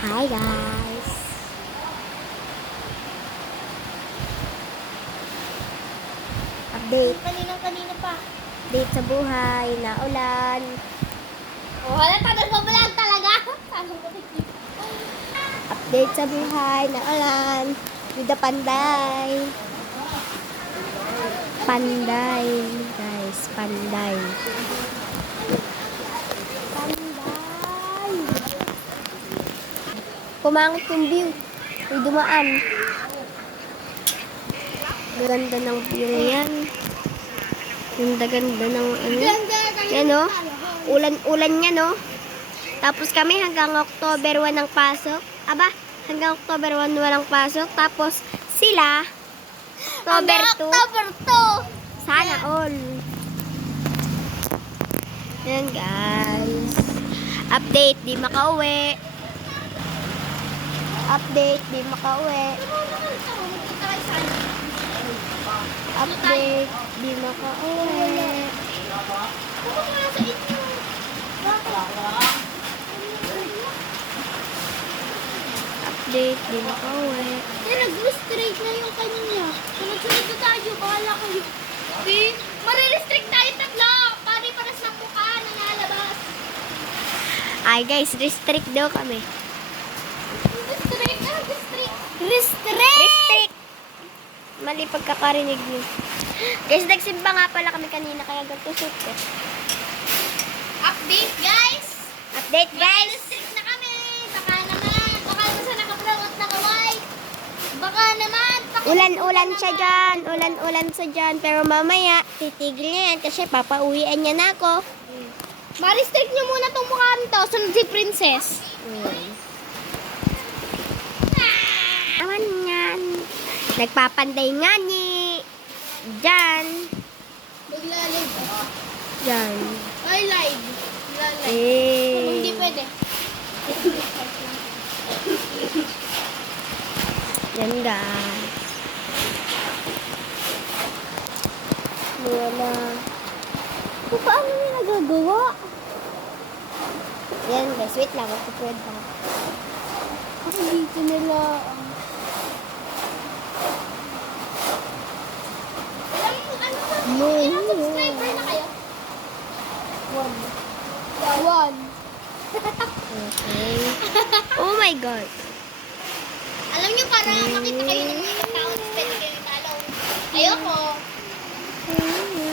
Hi guys! Update. Kanina pa. Update sa buhay, naulan. Oh, halata, nagbabalag talaga. Update sa buhay, naulan. With the panday. Panday, guys. Panday. Panday. Pumangit yung view. May dumaan. Ganda ng view na yan. Ganda ng ano. Yan o. Ulan-ulan yan o. Tapos kami hanggang October 1 ang pasok. Aba, hanggang October 1 walang pasok. Tapos sila, October 2. October 2. Sana all. Yan guys. Update, di makauwi. Update, di makauwi. Update, di makauwi. Update, di makauwi. Yan, nag-restrict na yung kanya. Sunod-sunod na tayo, bahala kayo. Okay? Marirestrict tayo tatlo. Pari-paras ng mukha na nalabas. Ay guys, restrict daw kami. Restrict? Ano restrict? Restrict! Mali pagkakarinig niyo. Guys, nagsimba nga pala kami kanina kaya ganito suit ko. Update, guys. Update guys! Restrict na kami. Baka naman sa naka-brown at naka-white. Baka naman. Ulan-ulan siya dyan. Ulan-ulan siya dyan. Pero mamaya, titigil niya yan kasi papauwian niya na ako. Ma-restrict nyo muna tong mukha nito. Sunod si Princess. Aman yan. Nagpapanday nga ni. Dyan. Magla-live. Dyan. Ay, live. Hindi Eh. pwede. Yan guys. Wala. Paano niya nagagawa? Yan guys, wait lang. Magpupwede lang. Kasi dito nila. Alam mo, ano ba? No. Ilang subscriber na kayo? One. Okay. Oh my God. Alam niyo, para makita kayo ng mga tao, pwede kayo follow. Ayoko.